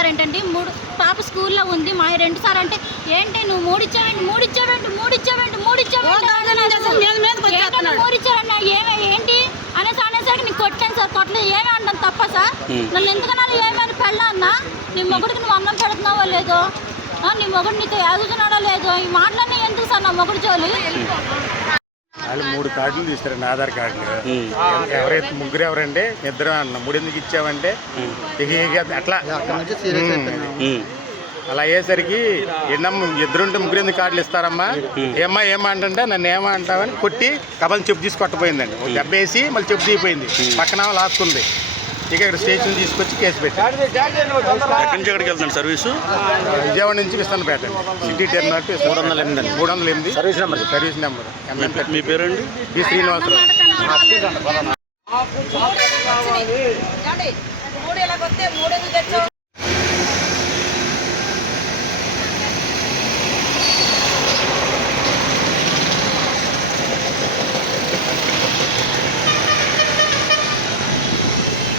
ఇస్తున్నారు ఏంటంటే పాప స్కూల్లో ఉంది మా 2 సార్లు అంటే ఏంటి నువ్వు మూడిచ్చావన్నా ఏంటి అనేసరికి నీకు కొట్టాను సార్ కొట్టలేదు ఏమి అంటాను తప్ప సార్ నన్ను ఎందుకన్నా ఏమని పెళ్ళా అన్నా నీ మొగుడికి నువ్వు అన్నం పెడుతున్నావో లేదో నీ మొగుడు నీతో ఎదుగుతున్నాడో లేదో ఈ మాటలన్నీ ఎందుకు సార్ నా మొగుడు జోలి వాళ్ళు 3 కార్డులు తీస్తారండి ఆధార్ కార్డులు ఎవరైతే ముగ్గురు ఎవరంటే ఇద్దరు అన్న 3 ఎందుకు ఇచ్చామంటే అట్లా అలా అయ్యేసరికి ఏంటమ్మా ఇద్దరుంటే ముగ్గురు ఎందుకు కార్డులు ఇస్తారమ్మా ఏమా అంటే నన్ను ఏమా అంటావని కొట్టి కబల్ చెప్పు తీసి కొట్టపోయిందండి ఒక దెబ్బ వేసి మళ్ళీ చెప్పు తీయిపోయింది పక్కన లాక్కుంది ఇక ఇక్కడ స్టేషన్ తీసుకొచ్చి కేసు పెట్టారు. ఎక్కడికి వెళ్తున్నాను సర్వీసు విజయవాడ నుంచి విస్తానపేట సిటీ టెర్మినల్ 308 సర్వీస్ నెంబర్ మీ పేరండి డి శ్రీనివాసరావు.